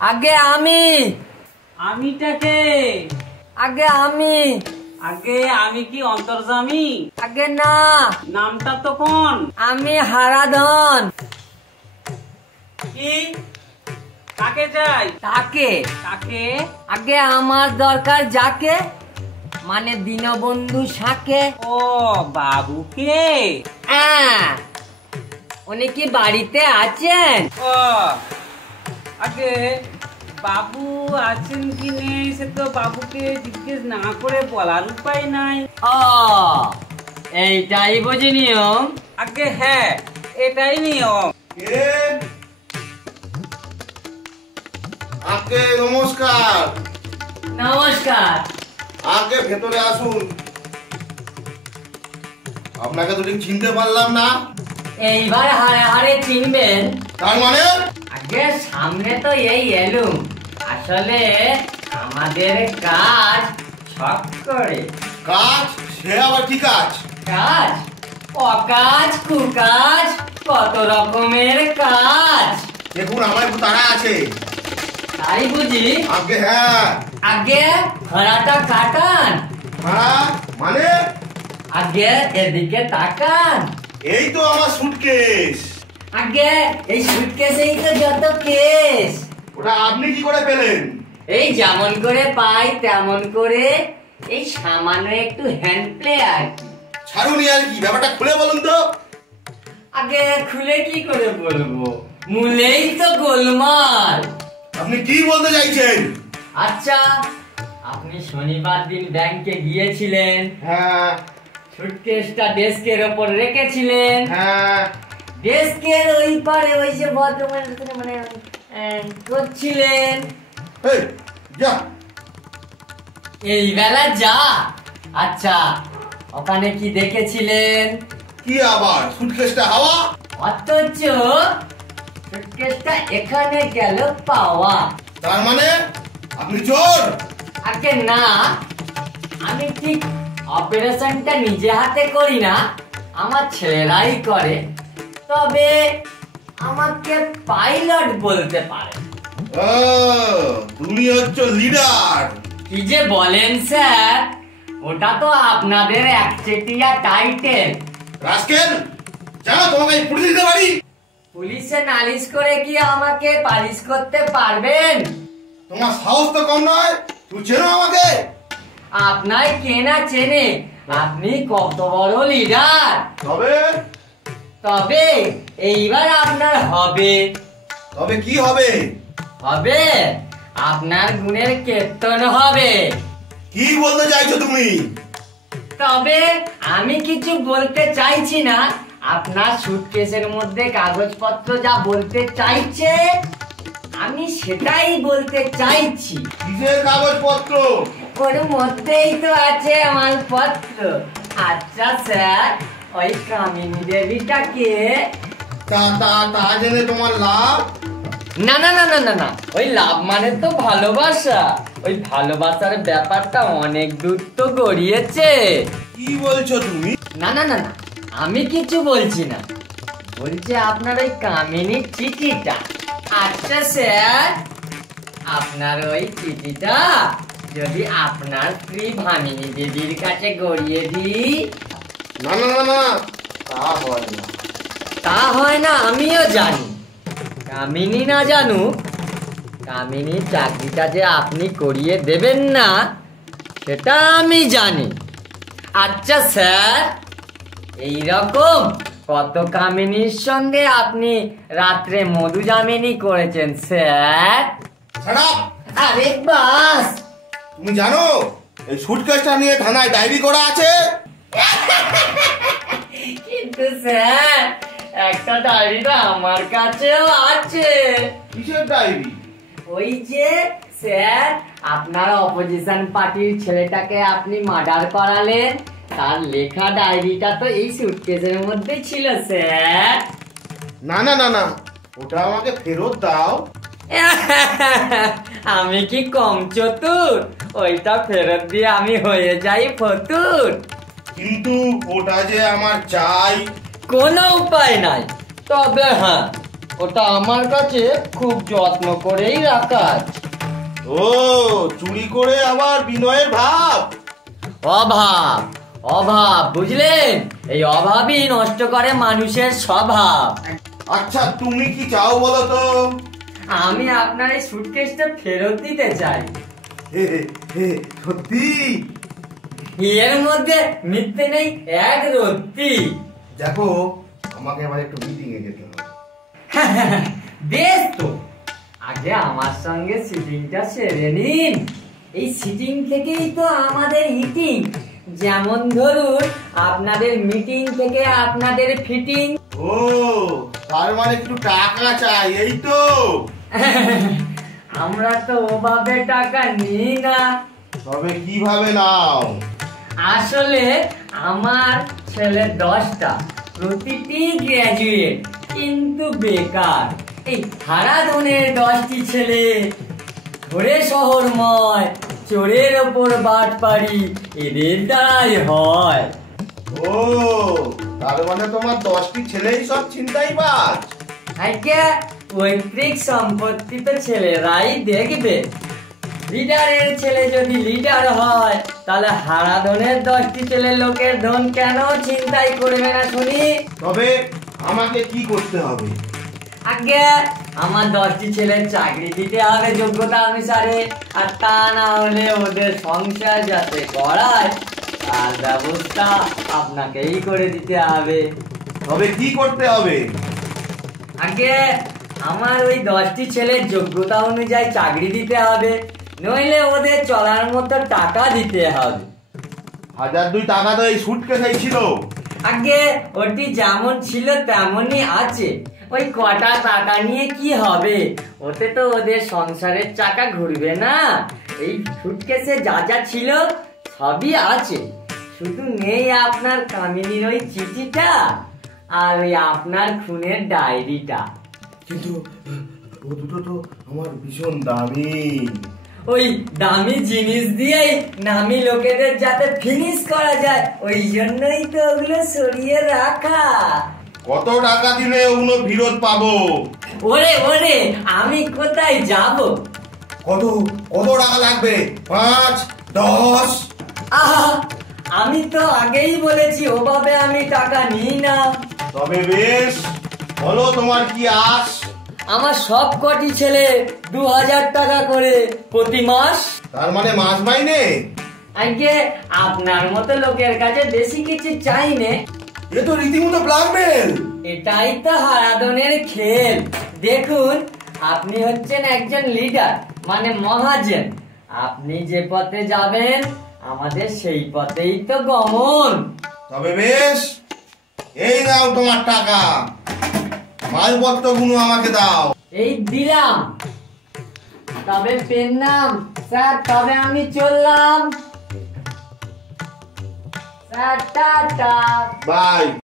আগে আমি। আমিটাকে? আগে আমি। আগে আমি কি অন্তর্যামী? আগে না। নামটা তো কোন? আমি হারাধন। কি? কাকে চাই? তাকে। কাকে? আগে আমার দরকার যাকে, মানে দীনবন্ধু সাকে। ও বাবুকে? হ্যাঁ, উনি কি বাড়িতে আছেন? ও আগে বাবু আছেন কি নেই সে তো বাবুকে জিজ্ঞেস না করে বলার উপায় নাই। ও, এইটাই বুঝি নিয়ম? আগে হ্যাঁ, এটাই নিয়ম। আগে নমস্কার। নমস্কার। আগে ভেতরে আসুন। আপনাকে তো ঠিক চিনতে পারলাম না। এইবার হারে হারে চিনবেন। তার মানে? আগে সামনে তো এই এলুম, আসলে আমাদের কাজ ছক করে। কাজ? সে আবার কি কাজ? কাজ, অকাজ, কুকাজ, কত রকমের কাজ। দেখুন আমার একটু তাড়া আছে। তাই বুঝি? আগে হ্যাঁ। আগে ভাড়াটা কাটান। হ্যাঁ মানে? আগে এদিকে তাকান। এই তো আমার সুটকেস। আগে এই সুটকেসেই তো যত কেস। ওটা আপনি কি করে পেলেন? এই যেমন করে পাই তেমন করে, এই সামান্য একটু হ্যান্ড প্লে আর কি। ছাড়ুনি আর কি, ব্যাপারটা খুলে বলুন তো। আগে খুলে কি করে বলবো, মূলেই তো গোলমাল। আপনি কি বলতে চাইছেন? আচ্ছা, আপনি শনিবার দিন ব্যাংকে গিয়েছিলেন, হ্যাঁ সুটকেসটা ডেস্কের ওপর রেখেছিলেন, হ্যাঁ। ডেস্কের ওই পারে ওই যে ভদ্রমহিলা মানে করছিলেন। এই যা। এই বেলা যা। আচ্ছা, ওখানে কি দেখেছিলেন? কি আবার সুটকেসটা হাওয়া? অথচ সুটকেসটা এখানে গেল পাওয়া। তার মানে আপনি চোর? আগে না, আমি ঠিক অপারেশনটা নিজে হাতে করি না, আমার ছেলেরাই করে। তবে আমাকে পাইলট বলতে পারে। ও, তুমি হচ্ছে লিডার। কি যে বলেন স্যার, ওটা তো আপনাদের একচেটিয়া টাইটেল। রাস্কেল, জানো তোমাকে আমি পুলিশ দিতে পারি। পুলিশে নালিশ করে কি আমাকে পালিশ করতে পারবেন? তোমার সাহস তো কম নয়। তুমি চেনো আমাকে? আপনার কেনা চেনে, আপনি কত বড় লিডার। তবে? তবে এইবার আপনার হবে। তবে কি হবে? হবে আপনার গুণের কীর্তন হবে। কি বলতে চাইছো তুমি? তবে আমি কিছু বলতে চাইছি না, আপনার সুটকেসের মধ্যে কাগজপত্র যা বলতে চাইছে আমি সেটাই বলতে চাইছি। কিসের কাগজপত্র? ওর মধ্যেই তো আছে মালপত্র। আচ্ছা স্যার, ওই কামিনী দেবীটাকে? তা তা তা জেনে তোমার লাভ? না না না না না না, ওই লাভ মানে তো ভালোবাসা। ওই ভালোবাসার ব্যাপারটা অনেক দূর তো গড়িয়েছে। কি বলছো তুমি? না না না না, আমি কিছু বলছি না, বলছি আপনার ওই কামিনীর চিঠিটা। আচ্ছা স্যার, আপনার ওই চিঠিটা যদি আপনার স্ত্রী ভামিনী দেবীর কাছে গড়িয়ে দিই? না না না না, তা হয় না। তা হয় না আমিও জানি, কামিনী না জানুক, কামিনীর চাকরিটা যে আপনি করিয়ে দেবেন না সেটা আমি জানি। আচ্ছা স্যার, এইরকম কত কামিনীর সঙ্গে আপনি রাত্রে মধু জামিনী করেছেন স্যার? Shut up! আরে বাস, তুমি জানো এই সুটকেসটা নিয়ে থানায় ডায়েরি করা আছে? কিন্তু স্যার একটা ডায়েরিটা আমার কাছেও আছে। কিসের ডায়েরি? ওই যে স্যার, আপনার অপোজিশন পার্টির ছেলেটাকে আপনি মার্ডার করালেন, তার লেখা ডায়েরিটা তো এই সুটকেসের মধ্যে ছিল স্যার। না না না না, ওটা আমাকে ফেরত দাও। আমি কি কম চতুর? ওইটা ফেরত দিয়ে আমি হয়ে যাই ফতুর? কিন্তু ওটা যে আমার চাই। কোনো উপায় নাই। তবে হ্যাঁ, ওটা আমার কাছে খুব যত্ন করেই রাখা আছে। ও চুরি করে আবার বিনয়ের ভাব। অভাব অভাব বুঝলেন, এই অভাবই নষ্ট করে মানুষের স্বভাব। আচ্ছা তুমি কি চাও বলো তো? আমি আপনার এই সুটকেসটা ফেরত দিতে চাই। হে, হে, সত্যি? এর মধ্যে মিথ্যে নেই এক রত্তি। দেখো আমাকে আবার একটু মিটিং এ যেতে হবে। বেশ তো, আগে আমার সঙ্গে সিটিংটা সেরে নিন। এই সিটিং থেকেই তো আমাদের ইটিং। যেমন ধরুন আপনাদের মিটিং থেকে আপনাদের ফিটিং। ও তার মানে একটু টাকা চাই, এই তো? আমরা তো ওভাবে টাকা নিই না। তবে কিভাবে নাও? আসলে আমার ছেলে 10টা, প্রতিটি গ্র্যাজুয়েট, কিন্তু বেকার। এই হারাধনের 10টি ছেলে, ধরে শহরময়, চোরের ওপর বাটপাড়ি এদের দ্বারাই হয়। ও তার মানে তোমার 10টি ছেলেই সব ছিনতাইবাজ? আজ্ঞা, পৈতৃক সম্পত্তি তো ছেলেরাই দেখবে। লিডারের ছেলে যদি লিডার হয়, তাহলে হারাধনের 10টি ছেলে লোকের ধন কেন ছিনতাই করবে না শুনি? তবে আমাকে কি করতে হবে? আগে আমার 10টি ছেলের চাকরি দিতে হবে যোগ্যতা অনুসারে, আর তা না হলে ওদের সংসার যাতে করায় তার ব্যবস্থা আপনাকেই করে দিতে হবে। তবে কি করতে হবে? আগে আমার ওই 10টি ছেলের যোগ্যতা অনুযায়ী চাকরি দিতে হবে, নইলে ওদের চলার মতো টাকা দিতে হবে। 1002 টাকা তো এই সুটকেসেই ছিল। আগে ওটি যেমন ছিল তেমনই আছে। ওই কটা টাকা নিয়ে কি হবে? ওতে তো ওদের সংসারের চাকা ঘুরবে না। এই সুটকেসে যা যা ছিল সবই আছে, শুধু নেই আপনার কামিনীর ওই চিঠিটা আর ওই আপনার খুনের ডায়েরিটা। কিন্তু ও দুটো তো আমার ভীষণ দামি। ওই দামি জিনিস দিয়েই নামি লোকেদের যাতে ফিনিশ করা যায়, ওই জন্যই তো ওগুলো সরিয়ে রাখা। কত টাকা দিলে ওগুলো ফেরত পাবো? ওরে ওরে, আমি কোথায় যাব? কত কত টাকা লাগবে? 5, 10? আহা, আমি তো আগেই বলেছি ওভাবে আমি টাকা নিই না। তবে বেশ, বলো তোমার কি আস? আমার সব কটি ছেলে 2000 টাকা করে প্রতি মাস। তার মানে মাস মাইনে? আগে আপনার মতো লোকের কাছে বেশি কিছু চাই নে। এ তো রীতিমতো ব্ল্যাকমেল। এটাই তো হারাধনের খেল। দেখুন, আপনি হচ্ছেন একজন লিডার, মানে মহাজন। আপনি যে পথে যাবেন আমাদের সেই পথেই তো গমন। তবে বেশ, এই নাও তোমার টাকা, মালপত্রগুলো আমাকে দাও। এই দিলাম। তবে পেন নাম স্যার, তবে আমি চললাম স্যার, টাটা। বাই।